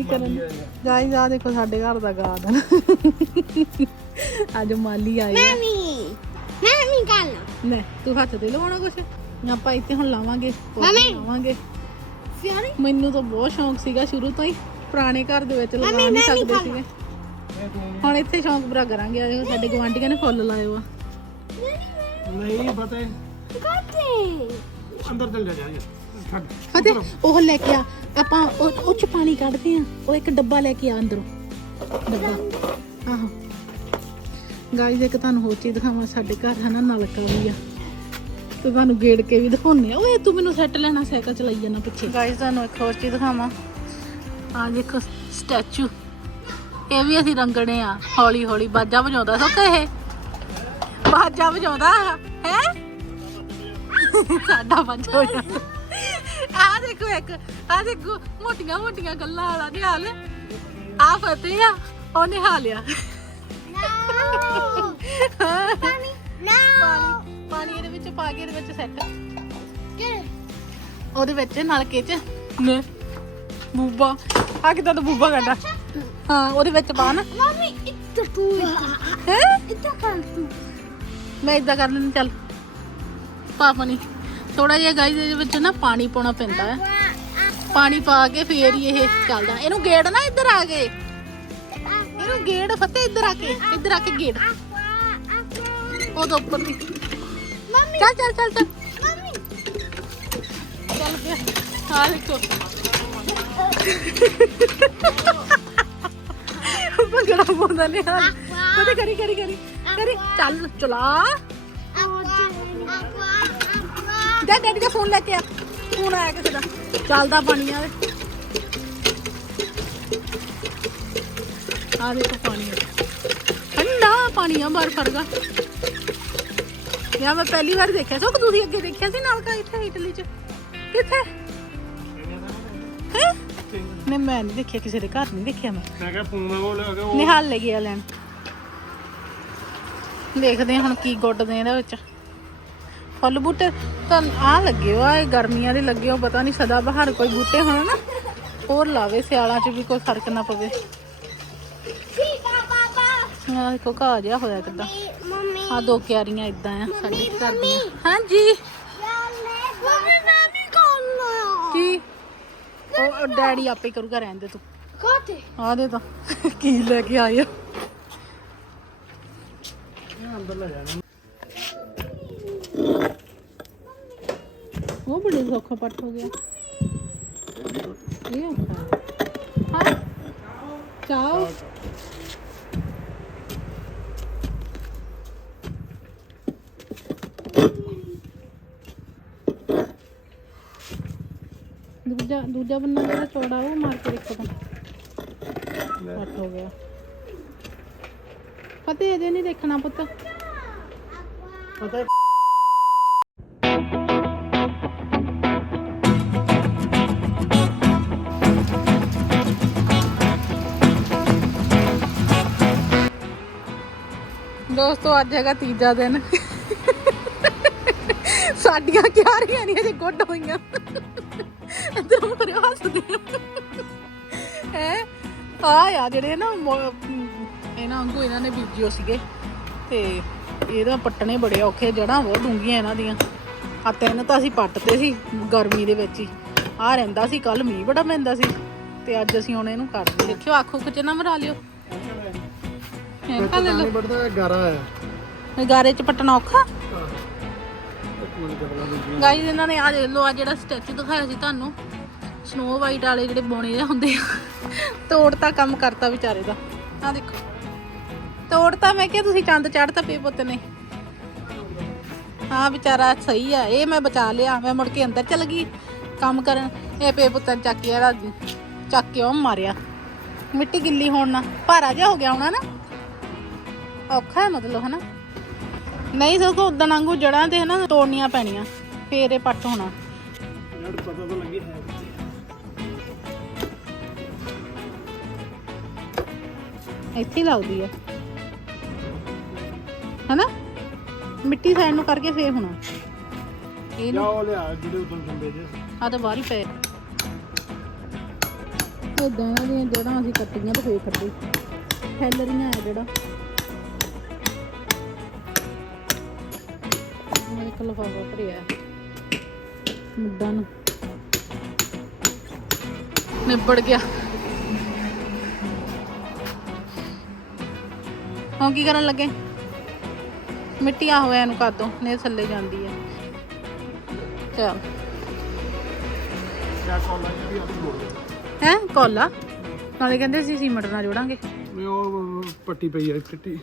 ਕੀ ਕਰਨ? ਗਾਈਜ਼ ਆ ਦੇਖੋ ਸਾਡੇ ਘਰ ਦਾ ਗਾਰਡਨ ਅੱਜ ਮਾਲੀ ਆਈ ਆ। Mami! Mami, calma. ਲੈ ਤੂੰ ਹੱਥ ਤੇ ਲਵਾਉਣਾ ਕੁਛ? ਆਪਾਂ ਇੱਥੇ ਹੁਣ ਲਾਵਾਂਗੇ ਮੰਮੀ। ਲਾਵਾਂਗੇ? ਮੈਨੂੰ ਤਾਂ ਬਹੁਤ ਸ਼ੌਂਕ ਸੀਗਾ ਸ਼ੁਰੂ ਤੋਂ ਹੀ। ਪੁਰਾਣੇ ਘਰ ਦੇ ਵਿੱਚ ਲਗਾ ਮੰਮੀ, ਨਹੀਂ ਮੈਂ ਨਹੀਂ ਸਕਦੇ ਸੀਗੇ। ਹੁਣ ਇੱਥੇ ਸ਼ੌਂਕ ਪੂਰਾ ਕਰਾਂਗੇ ਆ ਦੇਖੋ ਸਾਡੇ ਗਵਾਂਢੀਆਂ ਨੇ ਫੁੱਲ ਲਾਏ ਵਾ। ਨਹੀਂ ਪਤਾ Cadê? ਅੰਦਰ ਚੱਲ ਜਾ ਜਾ। ਫਤਿਹ ਉਹ ਲੈ ਕੇ ਆ ਆਪਾਂ ਉਹ ਉਹ ਚ ਪਾਣੀ ਕੱਢਦੇ ਆ ਉਹ ਇੱਕ ਡੱਬਾ ਲੈ ਕੇ ਆ ਅੰਦਰੋਂ। ਡੱਬਾ। ਆਹੋ। ਗਾਈਜ਼ ਇੱਕ ਤੁਹਾਨੂੰ ਹੋਰ ਚੀਜ਼ ਦਿਖਾਵਾਂ ਸਾਡੇ ਘਰ ਹੈ ਨਾ ਨਲਕਾ ਵੀ ਆ। ਤੇ ਤੁਹਾਨੂੰ ਗੇੜ ਕੇ ਵੀ ਦਿਖਾਉਣੇ ਆ। ਓਏ ਤੂੰ ਮੈਨੂੰ ਸੈੱਟ ਲੈਣਾ ਸਾਈਕਲ ਚਲਾਈ ਜਾਣਾ ਪਿੱਛੇ। ਗਾਈਜ਼ ਤੁਹਾਨੂੰ ਇੱਕ ਹੋਰ ਚੀਜ਼ ਦਿਖਾਵਾਂ। ਆ ਦੇਖੋ ਸਟੈਚੂ। ਇਹ ਵੀ ਅਸੀਂ ਰੰਗਣੇ ਆ ਹੌਲੀ ਹੌਲੀ ਬਾਜਾ ਵਜਾਉਂਦਾ ਸੋ ਇਹ? ਬਾਜਾ ਵਜਾਉਂਦਾ ਹੈ? ਸਾਡਾ ਬਾਜਾ ਵਜਾਉਂਦਾ। ਆ ਦੇਖੋ ਇੱਕ ਆ ਦੇਖੋ ਮੋਟੀਆਂ ਮੋਟੀਆਂ ਗੱਲਾਂ ਵਾਲਾ ਨਿਹਾਲ। ਆ ਫਤਿਹ ਆ ਉਹ ਨਿਹਾਲਿਆ No! No! ਪਾਣੀ ਪਾਣੀ ਇਹਦੇ ਵਿੱਚ ਪਾ ਕੇ ਇਹਦੇ ਵਿੱਚ ਸੈੱਟ Get it. ਉਹਦੇ ਵਿੱਚ ਨਲਕੇ 'ਚ ਨੇ ਬੂਬਾ। ਆ ਕਿਦਾਂ ਦਾ ਬੂਬਾ ਕੱਢਾ ਹਾਂ ਉਹਦੇ ਵਿੱਚ ਪਾ ਨਾ। Mami, it's a food. ਹੈ? It's food. ਮੈਂ ਇਦਾਂ ਕਰ ਲੈਂਦੀ ਚੱਲ। ਪਾ ਪਾਣੀ। ਥੋੜਾ ਜਿਹਾ ਗਾਈਜ਼ ਇਹਦੇ ਵਿੱਚ ਨਾ ਪਾਣੀ ਪਾਉਣਾ ਪੈਂਦਾ ਹੈ। ਪਾਣੀ ਪਾ ਕੇ ਫੇਰ ਹੀ ਇਹ ਚੱਲਦਾ ਇਹਨੂੰ ਗੇੜ ਨਾ ਇੱਧਰ ਆ ਕੇ। ਇਹਨੂੰ ਗੇੜ ਫਤਿਹ ਇੱਧਰ ਆ ਕੇ ਇੱਧਰ ਆ ਕੇ ਗੇੜ। ਉਹ ਤੋਂ ਉੱਪਰ ਦੀ। ਚੱਲ ਚੱਲ ਚੱਲ ਚੱਲ. ਚੱਲ ਪਿਆ। ਆ ਦੇਖੋ। ਭੰਗੜਾ ਪਾਉਂਦਾ ਨੇ। ਹਾਂ। ਕਰੀ ਕਰੀ ਕਰੀ। ਕਰੀ। ਚੱਲ ਚਲਾ. ਜਾ ਡੈਡੀ ਦਾ ਫੋਨ ਲੈ ਕੇ ਆ। ਫੋਨ ਆਇਆ ਕਿਸੇ ਦਾ। ਚੱਲਦਾ ਪਾਣੀ ਆ। ਆ ਦੇਖੋ ਪਾਣੀ ਆ। ਠੰਡਾ ਪਾਣੀ ਆ ਬਾਹਰ ਫਰਗਾ ਯਾ ਮੈਂ ਪਹਿਲੀ ਵਾਰ ਦੇਖਿਆ ਸੋ ਕਿ ਤੁਸੀਂ ਅੱਗੇ ਦੇਖਿਆ ਸੀ ਨਲਕਾ ਇੱਥੇ ਇਟਲੀ ਚ। ਕਿੱਥੇ? ਹੈ? ਨਹੀਂ ਮੈਂ ਨਹੀਂ ਦੇਖਿਆ ਕਿਸੇ ਦੇ ਘਰ ਨਹੀਂ ਦੇਖਿਆ ਮੈਂ। ਮੈਂ ਕਿਹਾ ਫੋਨ ਕੋਲ ਆ ਗਿਆ ਉਹ ਨਿਹਾਲ ਲੈ ਗਿਆ ਲੈਣ। ਦੇਖਦੇ ਹਾਂ ਹੁਣ ਕੀ ਗੁੱਡਦੇ ਇਹਦੇ ਵਿੱਚ। ਫੁੱਲ ਬੂਟੇ ਤਾਂ ਆ ਲੱਗੇ ਵਾ ਇਹ ਗਰਮੀਆਂ ਦੇ ਲੱਗੇ ਹੋ ਪਤਾ ਨਹੀਂ ਸਦਾ ਬਹਾਰ ਕੋਈ ਬੂਟੇ ਹੋਣ ਨਾ। ਹੋਰ ਲਾਵੇ ਸਿਆਲਾਂ 'ਚ ਵੀ ਕੋਈ ਫ਼ਰਕ ਨਾ ਪਵੇ। ਆ ਦੇਖੋ ਘਾਹ ਜਿਹਾ ਹੋਇਆ ਕਿੱਦਾਂ। ਆ ਦੋ ਕਿਆਰੀਆਂ ਇਦਾਂ ਆ, ਸਾਡੇ ਘਰ ਦੀਆਂ। ਹਾਂਜੀ। ਕੀ? ਉਹ ਡੈਡੀ ਆਪੇ ਕਰੂਗਾ, ਰਹਿਣ ਦੇ ਤੂੰ। Cadê? ਆ ਦੇ ਤਾਂ, ਕੀ ਲੈ ਕੇ ਆਏ ਅੰਦਰ ਲੈ ਜਾਣਾ। ਉਹ ਬੜੇ ਸੌਖਾ ਪੱਟ ਹੋ ਗਿਆ ਇਹ ਔਖਾ ਹਾਂ ਚਾਓ ਦੂਜਾ ਦੂਜਾ ਬੰਨਾ ਜਿਹੜਾ ਚੌੜਾ ਉਹ ਮਾਰ ਕੇ ਦੇਖੋ ਤਾਂ ਪੱਟ ਹੋ ਗਿਆ ਫਤਿਹ ਅਜੇ ਨਹੀਂ ਦੇਖਣਾ ਪੁੱਤ ਪਤਾ ਦੋਸਤੋ, ਅੱਜ ਹੈਗਾ ਤੀਜਾ ਦਿਨ। ਸਾਡੀਆਂ ਕਿਆਰੀਆਂ ਨਹੀਂ ਅਜੇ ਗੁੱਡ ਹੋਈਆਂ। ਇਧਰੋਂ ਕਰੇ ਹੱਸਦੇ। ਹੈ? ਆ ਆ ਜਿਹੜੇ ਨਾ ਇਹਨਾਂ ਵਾਂਗੂ ਇਹਨਾਂ ਨੇ ਬੀਜਿਓ ਸੀਗੇ। ਤੇ ਇਹਦਾ ਪੱਟਣੇ ਬੜੇ ਔਖੇ ਜੜਾਂ ਬਹੁਤ ਡੂੰਘੀਆਂ ਇਹਨਾਂ ਦੀਆਂ। ਆ ਤਿੰਨ ਤਾਂ ਅਸੀਂ ਪੱਟਤੇ ਸੀ ਗਰਮੀ ਦੇ ਵਿੱਚ ਹੀ। ਆ ਰਹਿੰਦਾ ਸੀ ਕੱਲ ਮੀਂਹ ਬੜਾ ਪੈਂਦਾ ਸੀ। ਤੇ ਅੱਜ ਅਸੀਂ ਹੁਣ ਇਹਨੂੰ ਕਰਦੇ ਦੇਖਿਓ ਅੱਖ ਉੱਖ ਚ ਨਾ ਮਰਾ ਲਿਓ। ਲੈ ਲਓ। ਨਹੀਂ ਪੜਦਾ ਗਾਰਾ ਆ ਗਾਰੇ ਚ ਪੱਟਣਾ ਔਖਾ। ਗਾਈਜ਼ ਇਹਨਾਂ ਨੇ ਆ ਦੇਖ ਲਓ ਆ ਜਿਹੜਾ ਸਟੈਚੂ ਦਿਖਾਇਆ ਸੀ ਤੁਹਾਨੂੰ। ਸਨੋ ਵਾਈਟ ਵਾਲੇ ਜਿਹੜੇ ਬੋਣੇ ਜਿਹੇ ਹੁੰਦੇ ਆ। ਤੋੜਤਾ ਕੰਮ ਕਰਤਾ ਵਿਚਾਰੇ ਦਾ। ਆ ਦੇਖੋ। ਤੋੜਤਾ ਮੈਂ ਕਿਹਾ ਤੁਸੀਂ ਚੰਦ ਚੜਤਾ ਪੇ ਪੁੱਤ ਨੇ। ਹਾਂ ਵਿਚਾਰਾ ਸਹੀ ਆ ਇਹ ਮੈਂ ਬਚਾ ਲਿਆ। ਮੈਂ ਮੁੜ ਕੇ ਅੰਦਰ ਚਲ ਗਈ ਕੰਮ ਕਰਨ। ਇਹ ਪੇ ਪੁੱਤ ਨੇ ਚੱਕ ਕੇ ਇਹਦਾ ਚੱਕ ਕੇ ਉਹ ਮਾਰਿਆ। ਮਿੱਟੀ ਗਿੱਲੀ ਹੋਣ ਨਾਲ। ਭਾਰਾ ਜਿਹਾ ਹੋ ਗਿਆ ਹੋਣਾ ਨਾ। ਔਖਾ ਹੈ ਮਤਲਬ ਹਨਾ? ਨਹੀਂ ਸਗੋਂ ਉਦਾਂ ਵਾਂਗੂ ਜੜਾਂ ਤੇ ਹਨਾ ਤੋੜਨੀਆਂ ਪੈਣੀਆਂ ਫੇਰ ਇਹ ਪੱਟ ਹੋਣਾ। ਯਾਰ ਪਤਾ ਤਾਂ ਲੱਗੇ ਹੈ ਇੱਥੇ ਹੀ ਲੱਗਦੀ ਆ ਹਨਾ? ਮਿੱਟੀ ਸਾਈਡ ਨੂੰ ਕਰਕੇ ਫੇਰ ਹੋਣਾ। ਇਹਨੂੰ ਲਿਆ ਜਿਹੜੇ ਉਦੋਂ ਜੰਦੇ ਜੇ। ਆ ਤਾਂ ਬਾਹਰ ਹੀ ਪਏ। ਇਦਾਂ ਦੀਆਂ ਜੜਾਂ ਅਸੀਂ ਕੱਟੀਆਂ ਤੇ ਫੇਰ ਕੱਢੀ ਫੈਲਰੀਆਂ ਆ ਜਿਹੜਾ। ਮੈਂ ਇੱਕ ਲਫਾਫਾ ਭਰਿਆ। ਮੁੱਢਾਂ ਨੂੰ। ਨਿਬੜ ਗਿਆ। ਹੁਣ ਕੀ ਕਰਨ ਲੱਗੇ? ਮਿੱਟੀ ਆ ਹੋਇਆ ਇਹਨੂੰ ਕਰ ਦੋ ਨੇ ਥੱਲੇ ਜਾਂਦੀ ਹੈ। ਚਲ। ਹੈ ਕੋਲਾ? ਨਾਲੇ ਕਹਿੰਦੇ ਸੀ ਸੀਮਟ ਨਾਲ ਜੋੜਾਂਗੇ। ਮੈਂ ਉਹ ਪੱਟੀ ਪਈ ਆ ਚਿੱਟੀ।